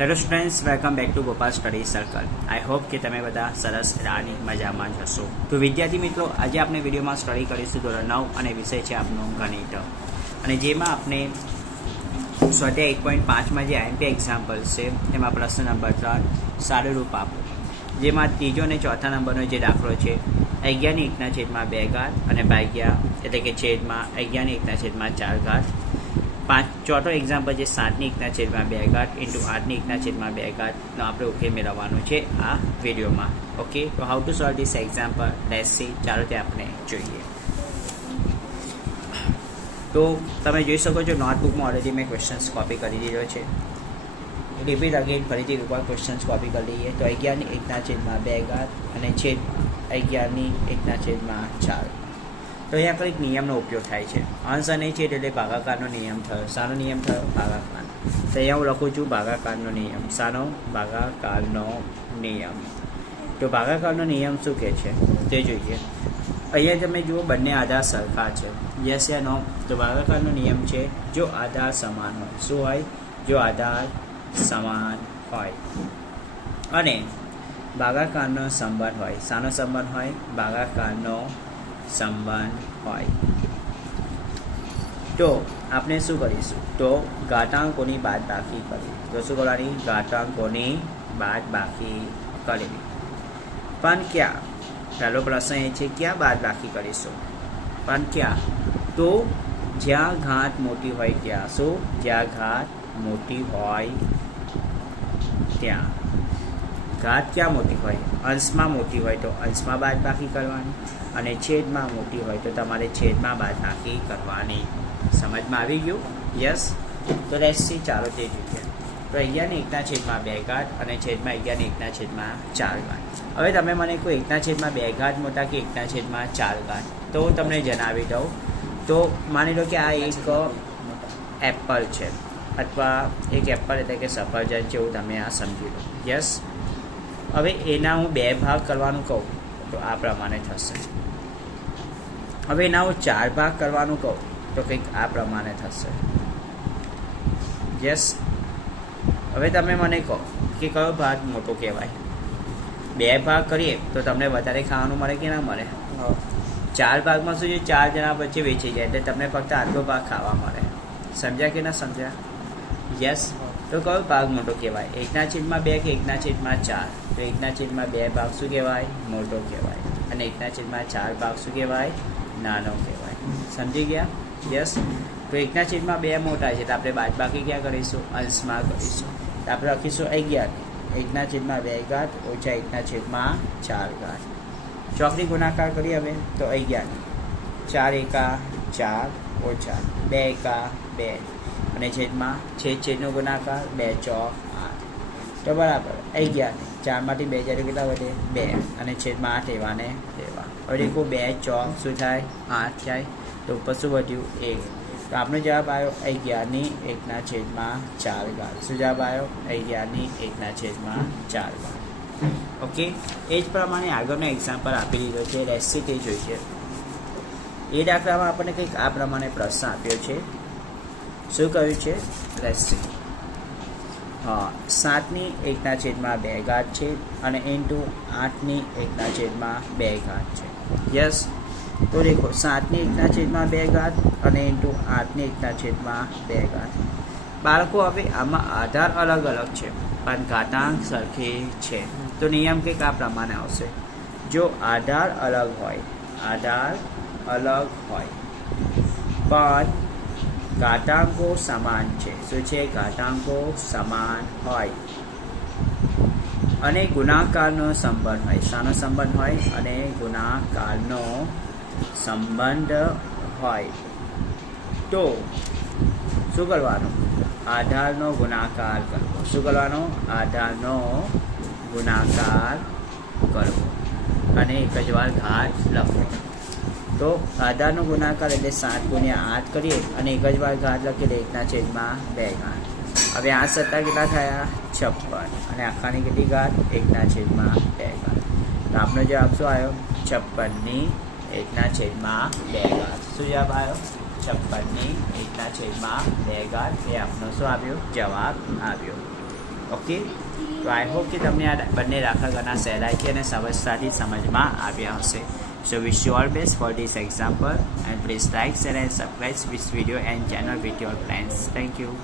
Hello students welcome back to Gopal study circle I hope કે તમે બધા સરસ રાની મજામાં જ હશો. તો વિદ્યાર્થી મિત્રો, આજે આપણે વિડીયોમાં સ્ટડી કરીશું ધોરણ નવ અને વિષય છે આપનો ગણિત. અને જેમાં આપણે સ્વાધ્યાય એક પોઈન્ટ પાંચમાં જે આઈએમપી એક્ઝામ્પલ છે, એમાં પ્રશ્ન નંબર ત્રણ, સારું રૂપ આપો. જેમાં ત્રીજો અને ચોથા નંબરનો જે દાખલો છે અગિયારની એકના છેદમાં બે ઘાત અને ભાગ્યા એટલે કે છેદમાં અગિયારની એકના છેદમાં ચાર ઘાત. પાંચ, ચોથો એક્ઝામ્પલ છે સાતની એકના છેદમાં બે ઘાત ઇન્ટુ આઠની એકના છેદમાં બે ઘાતનો આપણે ઉકેલ મેળવવાનો છે આ વિડીયોમાં. ઓકે તો how to solve this example let's see ચાલો તે આપણે જોઈએ. તો તમે જોઈ શકો છો નોટબુકમાં ઓલરેડી મેં ક્વેશ્ચન્સ કોપી કરી દીધો છે. રિપીટ અગેન ફરીથી એકવાર ક્વેશ્ચન્સ કોપી કરી લઈએ તો અગિયારની એકના છેદમાં બે ઘાત અને છેદ અગિયારની એકના છેદમાં ચાર. તો અહીંયા કંઈક નિયમનો ઉપયોગ થાય છે. અંશ અને છેદ એટલે ભાગાકારનો નિયમ થયો. સાનો નિયમ થયો ભાગાકાર તો અહીંયા હું લખું છું ભાગાકારનો નિયમ. શાનો ભાગાકારનો નિયમ. તો ભાગાકારનો નિયમ શું કહે છે? તે જોઈએ. અહીંયા તમે જુઓ બંને આધાર સરખા છે. યસ યા નો તો ભાગાકારનો નિયમ છે, જો આધાર સમાન હોય. શું હોય? જો આધાર સમાન હોય. અને ભાગાકારનો સંબંધ હોય. શાનો સંબંધ હોય, ભાગાકારનો સંબંધ હોય. તો આપણે શું કરીશું? તો ઘાટાંકોની બાદ બાકી કરવી. તો શું કરવાની? ઘાટાંકોની બાદ બાકી કરવી. પણ ક્યાં? પહેલો પ્રશ્ન એ છે, ક્યાં બાદ બાકી કરીશું? પણ ક્યાં? તો જ્યાં ઘાત મોટી હોય ત્યાં શું? જ્યાં ઘાત મોટી હોય ત્યાં. ઘાત ક્યાં મોટી હોય? અંશમાં મોટી હોય તો અંશમાં બાદબાકી કરવાની અને છેદમાં મોટી હોય તો તમારે છેદમાં બાદબાકી કરવાની. સમજમાં આવી ગયું? યસ? તો લેસી ચાલો તે જોઈએ. તો અગિયારને એકના છેદમાં બે ઘાત અને છેદમાં અગિયારને એકના છેદમાં ચાર ઘાત. હવે તમે મને કોઈ એકના છેદમાં બે ઘાત મોટા કે એકના છેદમાં ચાર ઘાત? તો હું તમને જણાવી દઉં. તો માની લો કે આ એક એપલ છે, અથવા એક એપલ એટલે કે સફરજન છે એવું તમે આ સમજી લો. યસ? હવે એના હું બે ભાગ કરવાનું કહું તો આ પ્રમાણે થશે. હવે એના હું ચાર ભાગ કરવાનું કહું તો કંઈક આ પ્રમાણે થશે. યસ હવે તમે મને કહો કે કયો ભાગ મોટો કહેવાય? બે ભાગ કરીએ તો તમને વધારે ખાવાનું મળે કે ના મળે? ચાર ભાગમાં શું છે? ચાર જણા વચ્ચે વેચી જાય એટલે તમને ફક્ત આટલો ભાગ ખાવા મળે. સમજ્યા કે ના સમજ્યા? યસ તો કયો ભાગ મોટો કહેવાય? એકના છેદમાં બે કે એકના છેદમાં ચાર? તો એકના છેદમાં બે ભાગ શું કહેવાય? મોટો કહેવાય. અને એકના છેદમાં ચાર ભાગ શું કહેવાય? નાનો કહેવાય. સમજી ગયા? યસ? તો એકના છેદમાં બે મોટા છે, તો આપણે બાદ બાકી ક્યાં કરીશું? અંશમાં કરીશું. તો આપણે લખીશું અગિયાર. એકના છેદમાં બે ઘાત ઓછા એકના છેદમાં ચાર ઘાત. ચોકડી ગુણાકાર કરીએ હવે, તો અગિયાર. ચાર એકા ચાર ઓછા બે એકા બે. અને છેદમાં છેદ છેદનો ગુણાકાર બે ચોક આઠ. તો બરાબર અગિયાર ચારમાંથી બે જ્યારે કેટલા વધે? બે. અને છેદમાં આઠ એવાને લેવા હવે દેખો, બે ચોક શું થાય? આઠ થાય. તો ઉપર શું વધ્યું? એક. તો આપણો જવાબ આવ્યો અગિયારની એકના છેદમાં ચાર ઘાત. શું જવાબ આવ્યો? અગિયારની એકના છેદમાં ચાર ઘાત. ઓકે? એ જ પ્રમાણે આગળનો એક્ઝામ્પલ આપી દીધો છે રેસી તે જોઈ છે. એ દાખલામાં આપણને કંઈક આ પ્રમાણે પ્રશ્ન આપ્યો છે. શું કહ્યું છે? રસી હા, સાતની એકના છેદમાં બે ઘાત છે અને ઇન્ટુ આઠની એકના છેદમાં બે ઘાત છે. યસ તો દેખો, સાતની એકના છેદમાં બે ઘાત અને ઇન્ટુ આઠની એકના છેદમાં બે ઘાત. બાળકો, હવે આમાં આધાર અલગ અલગ છે, પણ ઘાતાંક સરખી છે. તો નિયમ કંઈક આ પ્રમાણે આવશે. જો આધાર અલગ હોય, આધાર અલગ હોય, પણ ઘાતાંકો સમાન છે. શું છે? ઘાતાંકો સમાન હોય. અને ગુણાકારનો સંબંધ હોય. શાનો સંબંધ હોય? અને ગુણાકારનો સંબંધ હોય. તો, શું કરવાનું? આધારનો ગુણાકાર કરવો. શું કરવાનો? આધારનો ગુણાકાર કરવો. અને એક જ વાર ઘાટ લખવો તો આધારનો ગુણાકાર એટલે સાત ગુણ્યા આઠ કરીએ અને એક જ વાર ઘાત લખીએ એકના છેદમાં બે ઘાત. હવે આ સત્તા કેટલા થયા? છપ્પન. અને આખાની કેટલી ઘાત? એકના છેદમાં બે ઘાત. તો આપનો જવાબ શું આવ્યો? છપ્પનની એકના છેદમાં બે ઘાત. શું જવાબ આવ્યો? છપ્પનની એકના છેદમાં બે ઘાત. એ આપનો શું આવ્યો? જવાબ આવ્યો. ઓકે? તો આઈ હોપ કે તમને આ બંને દાખલા ઘણા સહેલાઈથી અને સમજતાથી સમજમાં આવ્યા હશે. So wish you all best for this example and please like, share and subscribe this video and channel with your friends. Thank you.